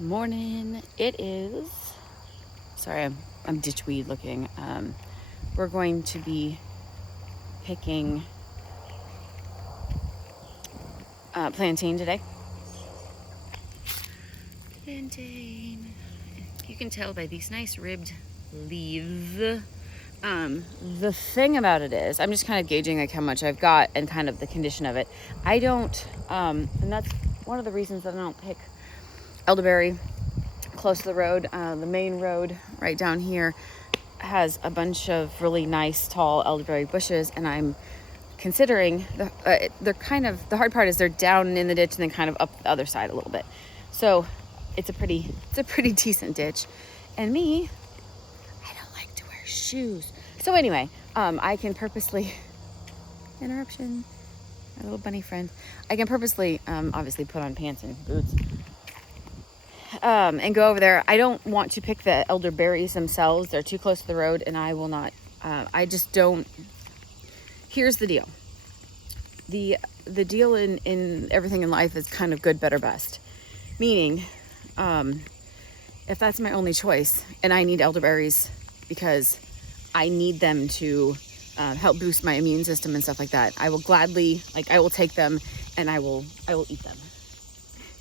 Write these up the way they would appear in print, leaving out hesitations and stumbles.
Morning. It is. Sorry, I'm ditchweed looking. We're going to be picking plantain today. Plantain. You can tell by these nice ribbed leaves. The thing about it is, I'm just kind of gauging like how much I've got and kind of the condition of it. I don't, and that's one of the reasons that I don't pick elderberry close to the road. The main road right down here has a bunch of really nice tall elderberry bushes, and I'm considering they're kind of, the hard part is they're down in the ditch and then kind of up the other side a little bit. So it's a pretty decent ditch. And me, I don't like to wear shoes. So anyway, I can purposely interruption, my little bunny friend. I can purposely obviously put on pants and boots and go over there. I don't want to pick the elderberries themselves. They're too close to the road, and I will not. I just don't. Here's the deal. The deal in everything in life is kind of good, better, best. Meaning, if that's my only choice, and I need elderberries because I need them to help boost my immune system and stuff like that, I will gladly, I will take them and I will eat them.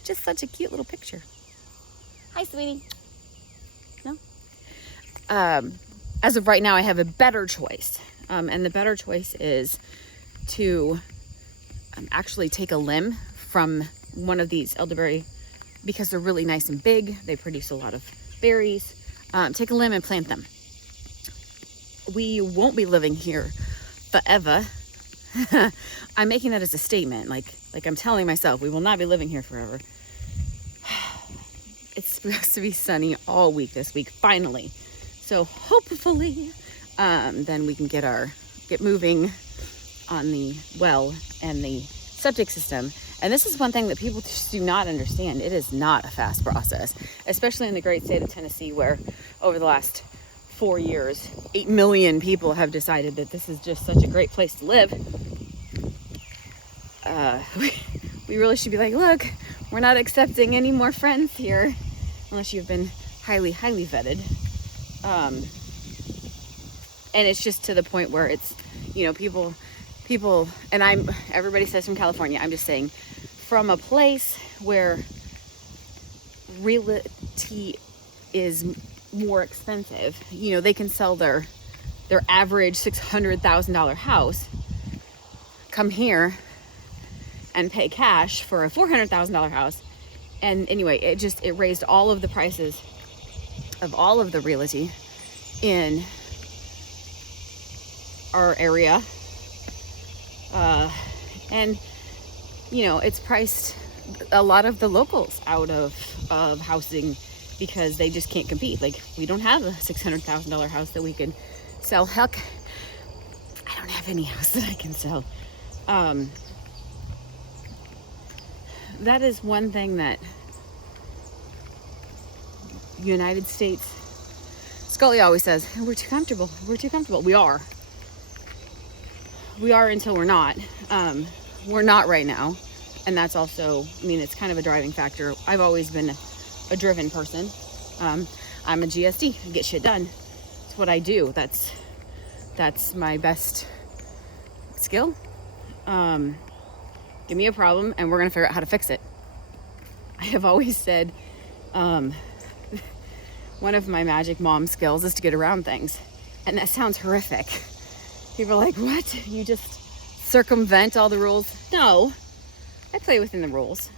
Just such a cute little picture. Hi, sweetie. No? As of right now, I have a better choice. And the better choice is to actually take a limb from one of these elderberry, because they're really nice and big. They produce a lot of berries. Take a limb and plant them. We won't be living here forever. I'm making that as a statement. Like I'm telling myself, we will not be living here forever. It's supposed to be sunny all week this week, finally. So hopefully, then we can get moving on the well and the septic system. And this is one thing that people just do not understand. It is not a fast process, especially in the great state of Tennessee, where over the last 4 years, 8 million people have decided that this is just such a great place to live. We really should be like, look, we're not accepting any more friends here unless you've been highly, highly vetted. And it's just to the point where it's, people, and everybody says from California, I'm just saying, from a place where realty is more expensive, they can sell their average $600,000 house, come here and pay cash for a $400,000 house. And anyway, it raised all of the prices of all of the realty in our area. And it's priced a lot of the locals out of housing because they just can't compete. Like, we don't have a $600,000 house that we can sell. Heck, I don't have any house that I can sell. That is one thing that United States, Scully always says, we're too comfortable. We're too comfortable. We are until we're not. We're not right now. And that's also, it's kind of a driving factor. I've always been a driven person. I'm a GSD. I get shit done. It's what I do. That's my best skill. Give me a problem and we're going to figure out how to fix it. I have always said, one of my magic mom skills is to get around things. And that sounds horrific. People are like, what? You just circumvent all the rules? No, I play within the rules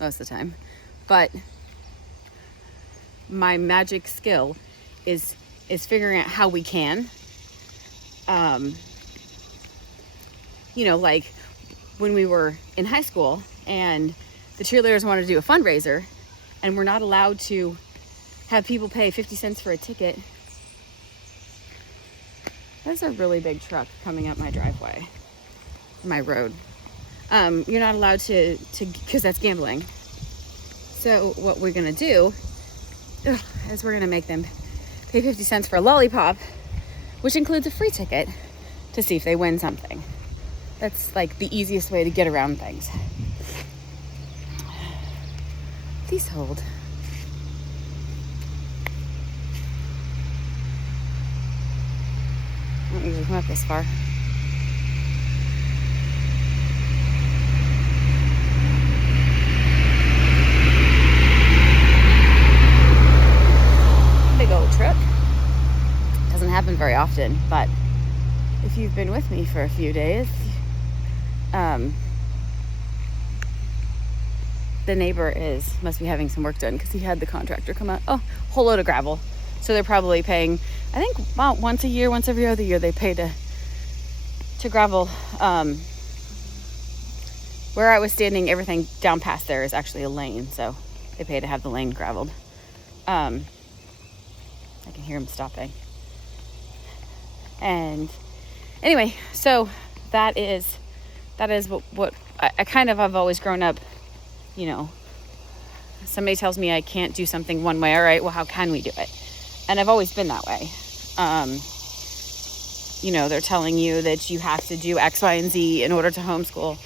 most of the time. But my magic skill is figuring out how we can. Like when we were in high school and the cheerleaders wanted to do a fundraiser and we're not allowed to have people pay 50 cents for a ticket. There's a really big truck coming up my driveway, my road. You're not allowed to, because that's gambling. So what we're gonna do is we're gonna make them pay 50 cents for a lollipop, which includes a free ticket to see if they win something. That's like the easiest way to get around things. Please hold. usually come up this far. Big old truck. Doesn't happen very often, but if you've been with me for a few days, the neighbor must be having some work done because he had the contractor come out. Oh, whole load of gravel. So they're probably paying, I think about once a year, once every other year, they pay to gravel. Where I was standing, everything down past there is actually a lane, so they pay to have the lane graveled. I can hear him stopping. And anyway, so that is what I kind of, I've always grown up, you know, somebody tells me I can't do something one way. All right, well, how can we do it? And I've always been that way. You know, they're telling you that you have to do X, Y, and Z in order to homeschool.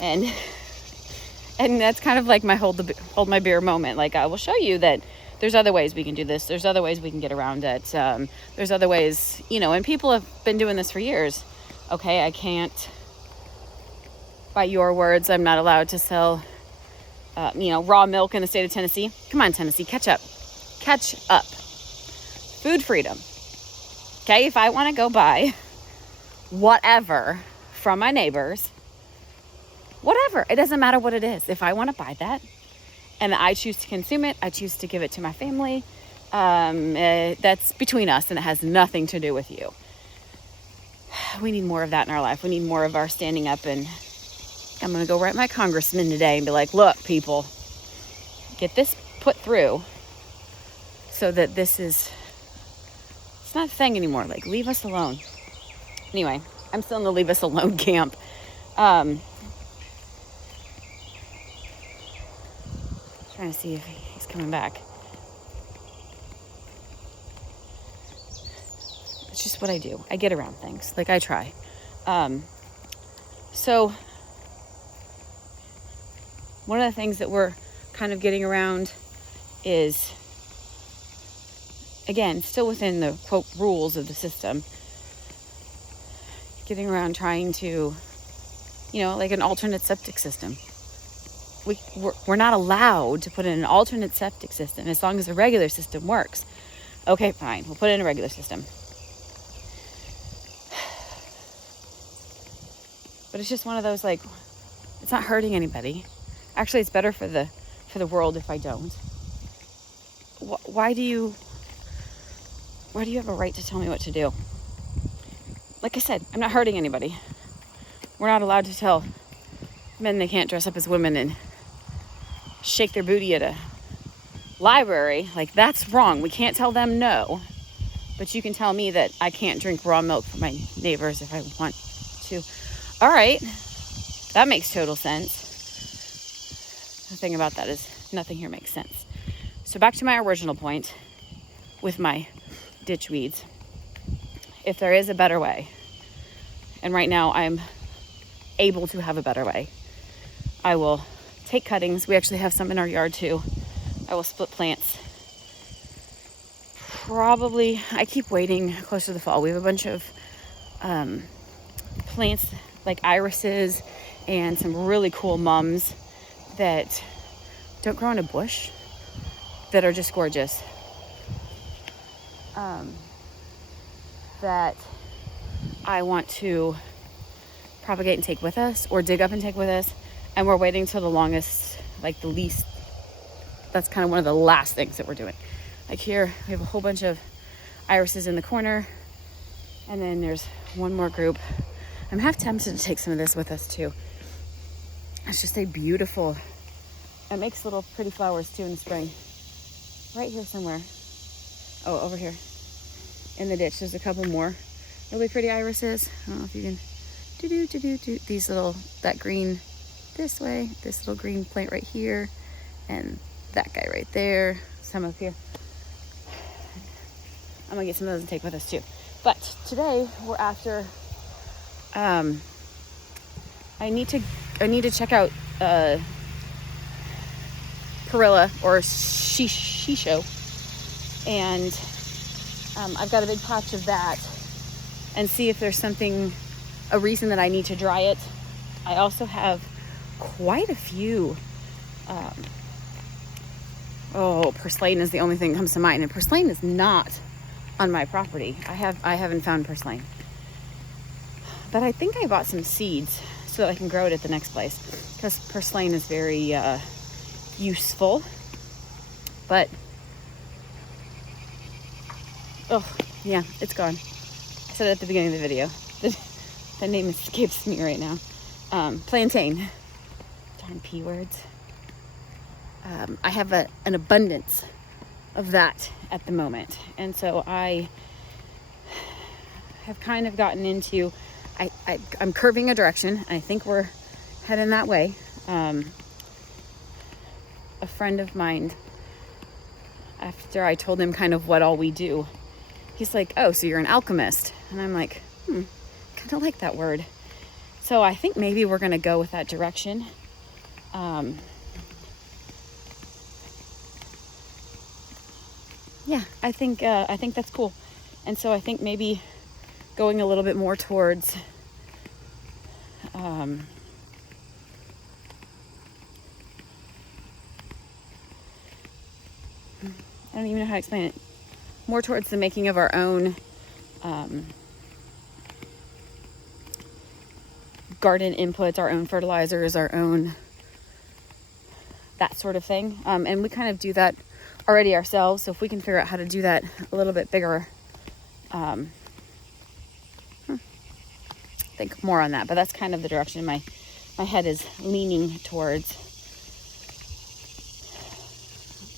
And that's kind of like my hold my beer moment. Like, I will show you that there's other ways we can do this. There's other ways we can get around it. There's other ways, you know, and people have been doing this for years. Okay, I can't, by your words, I'm not allowed to sell, you know, raw milk in the state of Tennessee. Come on, Tennessee, catch up. Catch up. Food freedom. Okay, if I want to go buy whatever from my neighbors, whatever, it doesn't matter what it is. If I want to buy that and I choose to consume it, I choose to give it to my family, that's between us and it has nothing to do with you. We need more of that in our life. We need more of our standing up, and I'm going to go write my congressman today and be like, look, people, get this put through so that this is, it's not a thing anymore. Like, leave us alone. Anyway, I'm still in the leave us alone camp. Trying to see if he's coming back. It's just what I do. I get around things. Like, I try. So one of the things that we're kind of getting around is, again, still within the, quote, rules of the system, getting around trying to, you know, like an alternate septic system. We're not allowed to put in an alternate septic system as long as the regular system works. Okay, fine. We'll put in a regular system. But it's just one of those, like, it's not hurting anybody. Actually, it's better for the world if I don't. Why do you have a right to tell me what to do? Like I said, I'm not hurting anybody. We're not allowed to tell men they can't dress up as women and shake their booty at a library. Like, that's wrong. We can't tell them no. But you can tell me that I can't drink raw milk from my neighbors if I want to. All right. That makes total sense. The thing about that is nothing here makes sense. So back to my original point with my ditch weeds. If there is a better way, and right now I'm able to have a better way, I will take cuttings. We actually have some in our yard too. I will split plants. Probably, I keep waiting closer to the fall. We have a bunch of plants like irises and some really cool mums that don't grow in a bush that are just gorgeous. That I want to propagate and take with us, or dig up and take with us. And we're waiting till the longest, like the least. That's kind of one of the last things that we're doing. Like here, we have a whole bunch of irises in the corner. And then there's one more group. I'm half tempted to take some of this with us too. It's just a beautiful, it makes little pretty flowers too in the spring. Right here somewhere. Oh, over here in the ditch, there's a couple more really pretty irises. I don't know if you can do these little, that green this way, this little green plant right here, and that guy right there, some up here. I'm gonna get some of those and take with us too. But today we're after, I need to check out Perilla or Shisho, and I've got a big patch of that, and see if there's a reason that I need to dry it. I also have quite a few, purslane is the only thing that comes to mind, and purslane is not on my property. I haven't found purslane, but I think I bought some seeds so that I can grow it at the next place, because purslane is very useful. But yeah, it's gone. I said it at the beginning of the video. The name escapes me right now. Plantain. Darn P words. I have an abundance of that at the moment, and so I have kind of gotten into, I'm curving a direction. I think we're heading that way. A friend of mine, after I told him kind of what all we do, he's like, oh, so you're an alchemist. And I'm like, kind of like that word. So I think maybe we're going to go with that direction. Yeah, I think that's cool. And so I think maybe going a little bit more towards I don't even know how to explain it. More towards the making of our own garden inputs, our own fertilizers, our own that sort of thing. And we kind of do that already ourselves. So if we can figure out how to do that a little bit bigger, think more on that. But that's kind of the direction my head is leaning towards.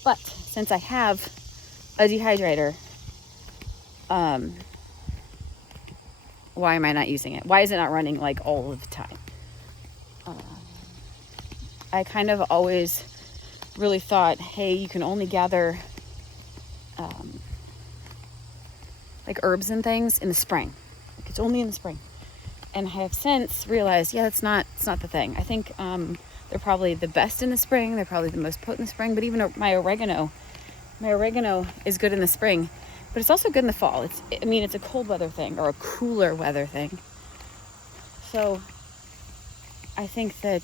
But since I have a dehydrator, why am I not using it? Why is it not running like all of the time? I kind of always really thought, hey, you can only gather like herbs and things in the spring. Like it's only in the spring. And I have since realized, yeah, it's not the thing. I think they're probably the best in the spring. They're probably the most potent in the spring. But even my oregano is good in the spring, but it's also good in the fall. It's a cold weather thing, or a cooler weather thing. So I think that,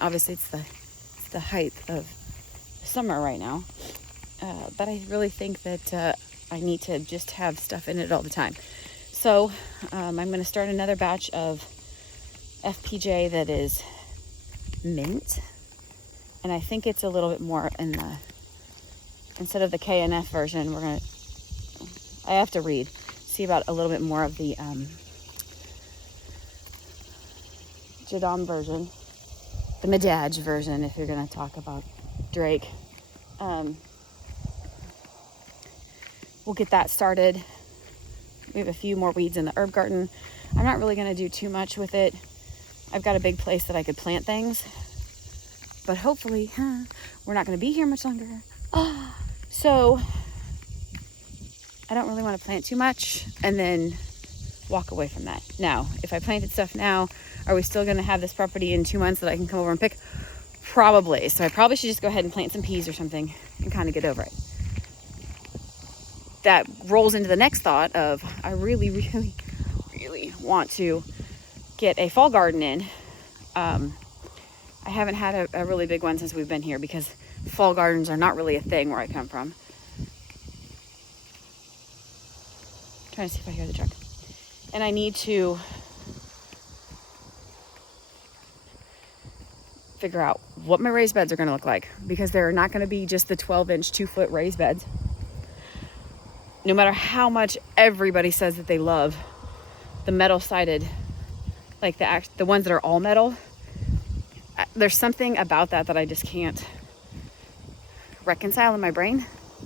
obviously it's the height of summer right now. But I really think that I need to just have stuff in it all the time. So I'm going to start another batch of FPJ that is mint. And I think it's a little bit more instead of the KNF version, I have to see about a little bit more of the Jadam version, the Madaj version, if you're going to talk about Drake. We'll get that started. We have a few more weeds in the herb garden. I'm not really going to do too much with it. I've got a big place that I could plant things, but hopefully we're not going to be here much longer. So I don't really want to plant too much and then walk away from that. Now, if I planted stuff now, are we still going to have this property in 2 months that I can come over and pick? Probably. So I probably should just go ahead and plant some peas or something and kind of get over it. That rolls into the next thought of, I really, really, really want to get a fall garden in. I haven't had a really big one since we've been here, because fall gardens are not really a thing where I come from. I'm trying to see if I hear the truck. And I need to figure out what my raised beds are going to look like, because they're not going to be just the 12-inch, 2-foot raised beds. No matter how much everybody says that they love the metal-sided, like the ones that are all metal, there's something about that I just can't reconcile in my brain,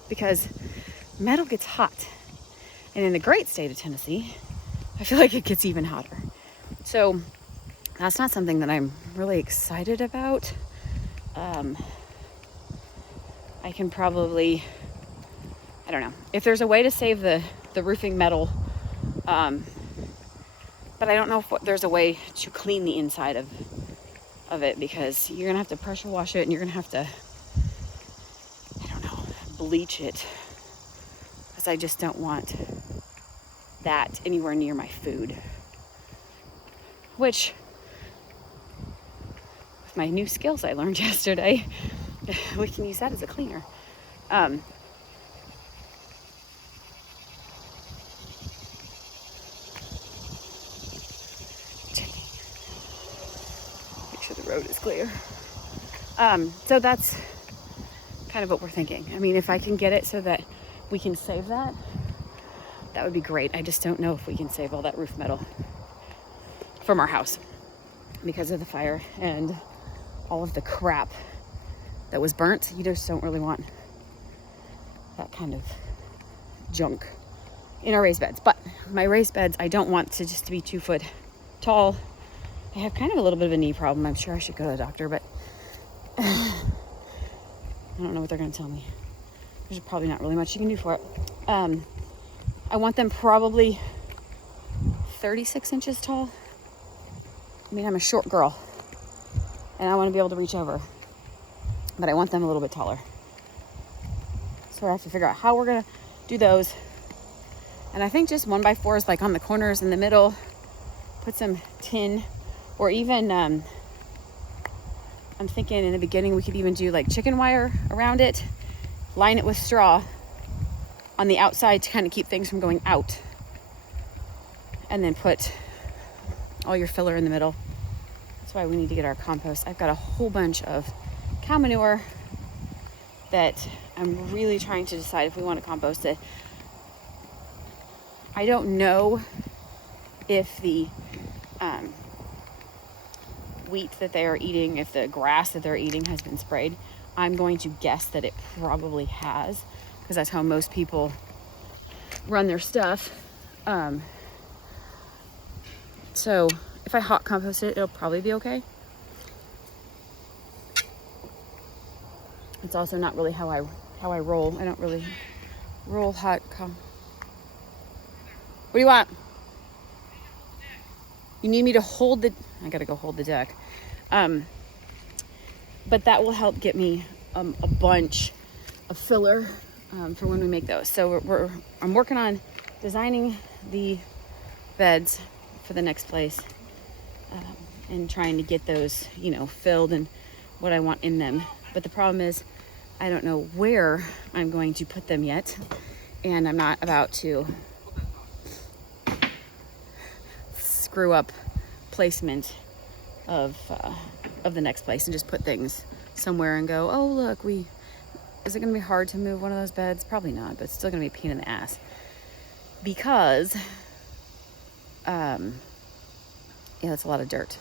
because metal gets hot. And in the great state of Tennessee, I feel like it gets even hotter. So that's not something that I'm really excited about. I can probably, I don't know, if there's a way to save the roofing metal, but I don't know if there's a way to clean the inside of it, because you're gonna have to pressure wash it, and you're gonna have to, I don't know, bleach it, because I just don't want that anywhere near my food. Which, with my new skills I learned yesterday, we can use that as a cleaner. Make sure the road is clear. So that's kind of what we're thinking. I mean, if I can get it so that we can save that, that would be great. I just don't know if we can save all that roof metal from our house because of the fire and all of the crap that was burnt. You just don't really want that kind of junk in our raised beds. But my raised beds, I don't want to just to be 2 foot tall. I have kind of a little bit of a knee problem. I'm sure I should go to the doctor, but I don't know what they're going to tell me. There's probably not really much you can do for it. I want them probably 36 inches tall. I mean, I'm a short girl and I want to be able to reach over, but I want them a little bit taller. So I have to figure out how we're going to do those. And I think just 1x4s, like on the corners in the middle, put some tin, or even, I'm thinking in the beginning we could even do like chicken wire around it, line it with straw on the outside to kind of keep things from going out, and then put all your filler in the middle. That's why we need to get our compost. I've got a whole bunch of cow manure that I'm really trying to decide if we want to compost it. I don't know if the wheat that they are eating, if the grass that they're eating has been sprayed. I'm going to guess that it probably has, because that's how most people run their stuff. So if I hot compost it, it'll probably be okay. It's also not really how I roll. I don't really roll hot What do you want? You need me to hold I gotta go hold the deck. But that will help get me a bunch of filler for when we make those. So I'm working on designing the beds for the next place, and trying to get those, filled and what I want in them. But the problem is I don't know where I'm going to put them yet, and I'm not about to screw up placement of the next place and just put things somewhere and go, oh look, is it going to be hard to move one of those beds? Probably not, but it's still going to be a pain in the ass, because that's a lot of dirt,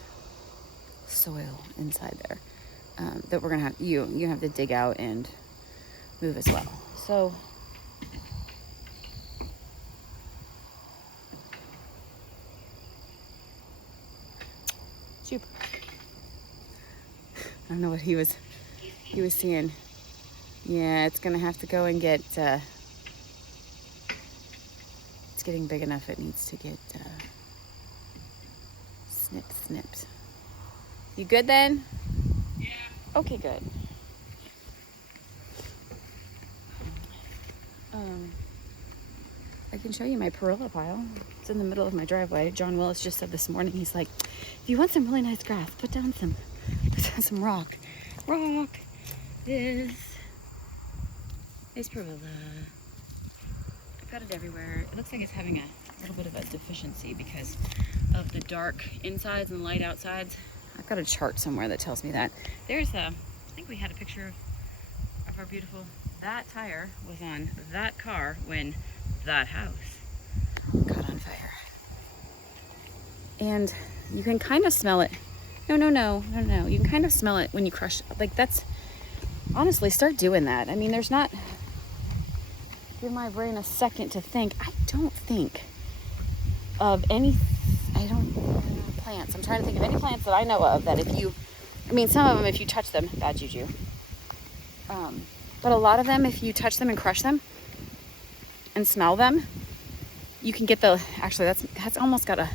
soil inside there, that we're gonna have you have to dig out and move as well. So Shoop. I don't know what he was seeing. Yeah, it's gonna have to go and get it's getting big enough. It needs to get snipped. You good then? Yeah. Okay, good. I can show you my perilla pile. It's in the middle of my driveway. John Willis just said this morning, he's like, if you want some really nice grass, put down some rock. This perilla. I've got it everywhere. It looks like it's having a little bit of a deficiency because of the dark insides and light outsides. I've got a chart somewhere that tells me that. I think we had a picture of our beautiful, that tire was on that car when that house caught on fire. And you can kind of smell it. No. You can kind of smell it when you crush, like that's, honestly, start doing that. I mean, give my brain a second to think. I don't think of any, plants. I'm trying to think of any plants that I know of that some of them, if you touch them, bad juju. But a lot of them, if you touch them and crush them and smell them, you can get that's almost got a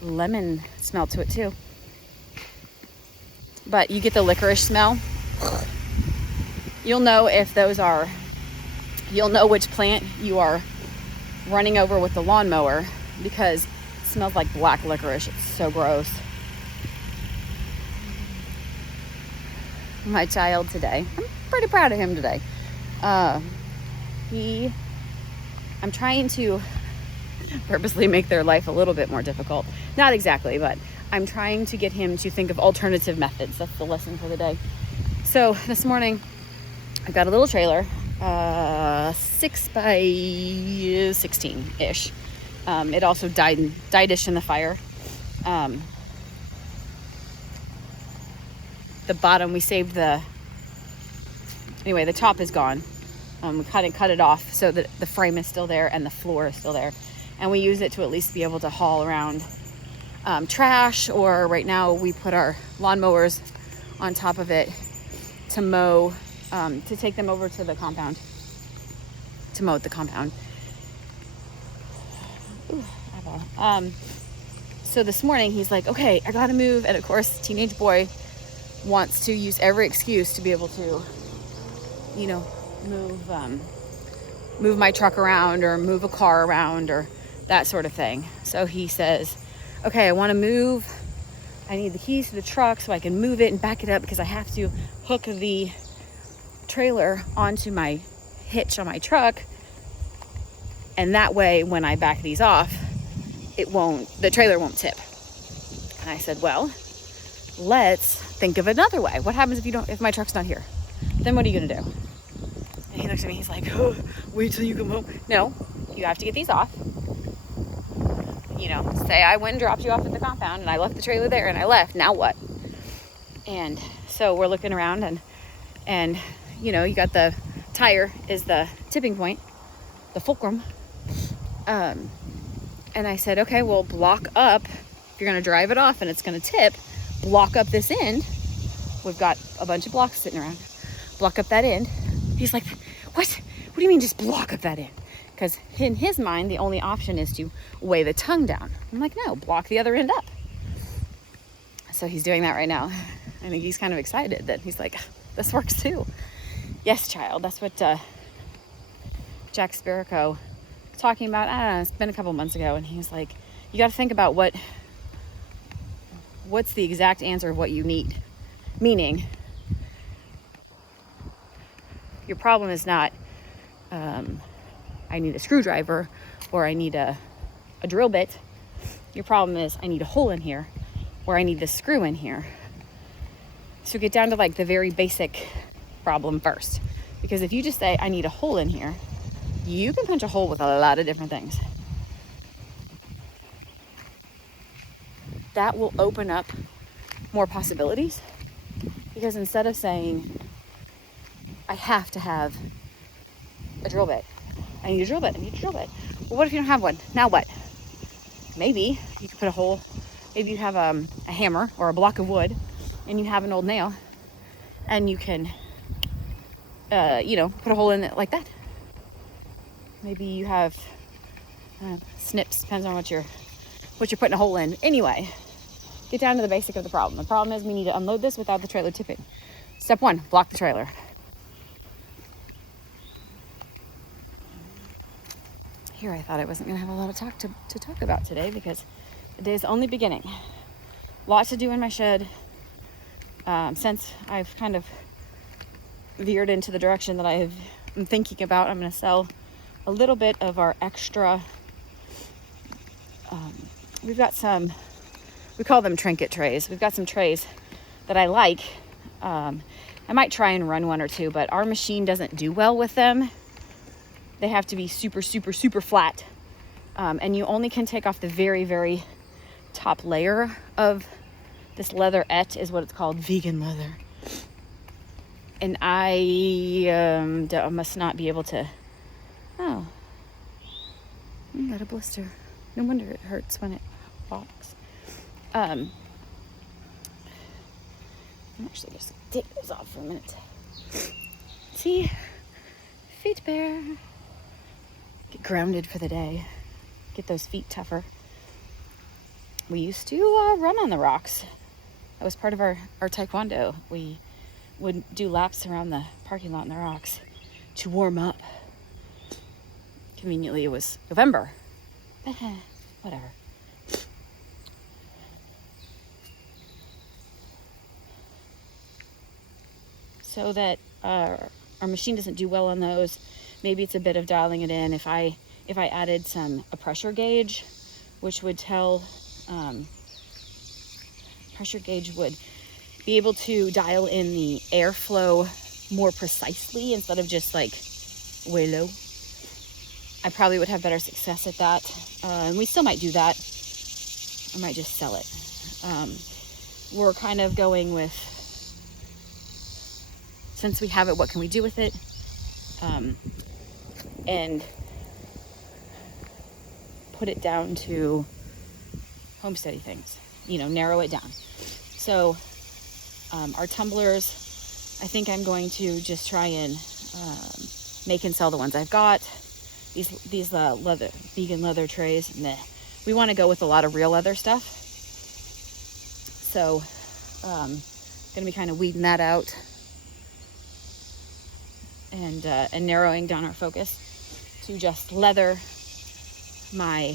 lemon smell to it too. But you get the licorice smell. You'll know which plant you are running over with the lawnmower because it smells like black licorice. It's so gross. My child today, I'm pretty proud of him today. I'm trying to purposely make their life a little bit more difficult. Not exactly, but I'm trying to get him to think of alternative methods. That's the lesson for the day. So this morning, I've got a little trailer, 6 by 16-ish. It also died-ish in the fire. The bottom, we saved the top is gone. We cut it off so that the frame is still there and the floor is still there. And we use it to at least be able to haul around trash, or right now we put our lawnmowers on top of it to mow, to take them over to the compound, to mow at the compound. Ooh, eyeball. So this morning he's like, okay, I gotta move. And of course, teenage boy wants to use every excuse to be able to, move my truck around or move a car around or that sort of thing. So he says, okay, I want to move. I need the keys to the truck so I can move it and back it up because I have to hook the trailer onto my hitch on my truck. And that way, when I back these off, the trailer won't tip. And I said, well, let's think of another way. What happens if my truck's not here? Then what are you going to do? And he looks at me, he's like, oh, wait till you come home. No, you have to get these off. Say I went and dropped you off at the compound and I left the trailer there and I left. Now what? And so we're looking around and you got the tire is the tipping point, the fulcrum. And I said, okay, well, block up. If you're going to drive it off and it's going to tip, block up this end. We've got a bunch of blocks sitting around. Block up that end. He's like, what? What do you mean just block up that end? Because in his mind, the only option is to weigh the tongue down. I'm like, no, block the other end up. So he's doing that right now. I think he's kind of excited that he's like, this works too. Yes, child. That's what Jack Spirko was talking about. I don't know, it's been a couple months ago. And he's like, you got to think about what's the exact answer of what you need. Meaning, your problem is not, I need a screwdriver or I need a drill bit. Your problem is I need a hole in here or I need the screw in here. So get down to like the very basic problem first. Because if you just say, I need a hole in here, you can punch a hole with a lot of different things. That will open up more possibilities. Because instead of saying, I have to have a drill bit. I need a drill bit. I need a drill bit. Well, what if you don't have one? Now what? Maybe you could put a hole. Maybe you have a hammer or a block of wood and you have an old nail and you can, put a hole in it like that. Maybe you have snips. Depends on what you're putting a hole in. Anyway, get down to the basic of the problem. The problem is we need to unload this without the trailer tipping. Step 1, block the trailer. Here, I thought I wasn't going to have a lot of talk to talk about today because the day's only beginning. Lots to do in my shed. Since I've kind of veered into the direction that I'm thinking about, I'm going to sell a little bit of our extra. We've got some, we call them trinket trays. We've got some trays that I like. I might try and run one or two, but our machine doesn't do well with them. They have to be super, super, super flat. And you only can take off the very, very top layer of this leatherette, is what it's called, vegan leather. And I must not be able to. Oh, I got a blister. No wonder it hurts when it walks. I'm actually just take those off for a minute. See, feet bare. Get grounded for the day. Get those feet tougher. We used to run on the rocks. That was part of our taekwondo. We would do laps around the parking lot in the rocks to warm up. conveniently it was November. Whatever. So that our machine doesn't do well on those, maybe it's a bit of dialing it in. If I added a pressure gauge, which would tell, pressure gauge would be able to dial in the airflow more precisely instead of just like way low. I probably would have better success at that. And we still might do that. I might just sell it. We're kind of going with, since we have it, what can we do with it? And put it down to homesteady things, narrow it down. So our tumblers, I think I'm going to just try and make and sell the ones I've got. These leather, vegan leather trays. Meh. We want to go with a lot of real leather stuff. So gonna be kind of weeding that out and narrowing down our focus to just leather. My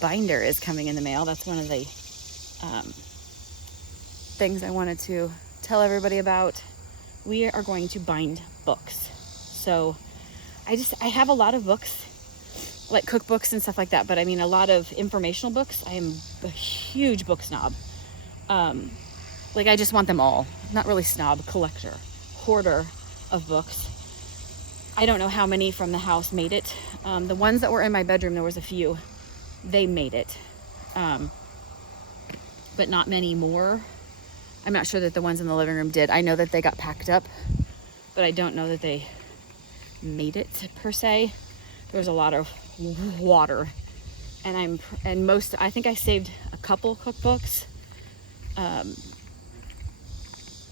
binder is coming in the mail. That's one of the things I wanted to tell everybody about. We are going to bind books. So I have a lot of books, like cookbooks and stuff like that, but I mean a lot of informational books. I am a huge book snob. Like I just want them all. Not really snob, collector, hoarder of books. I don't know how many from the house made it. The ones that were in my bedroom, there was a few. They made it. But not many more. I'm not sure that the ones in the living room did. I know that they got packed up, but I don't know that they made it per se. There was a lot of water, and I think I saved a couple cookbooks.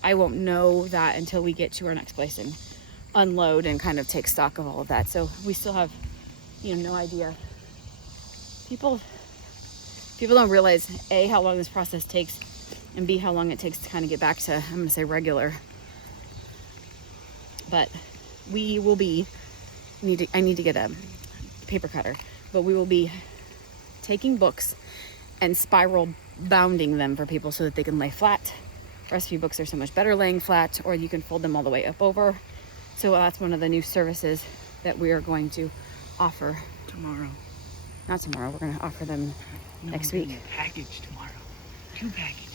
I won't know that until we get to our next place and unload and kind of take stock of all of that. So we still have, no idea. People don't realize A, how long this process takes, and B, how long it takes to kind of get back to, I'm going to say regular. But we will be, I need to get a paper cutter, but we will be taking books and spiral bounding them for people so that they can lay flat. Recipe books are so much better laying flat, or you can fold them all the way up over. So that's one of the new services that we are going to offer tomorrow. Not tomorrow, we're going to offer them next week. Package tomorrow. 2 packages.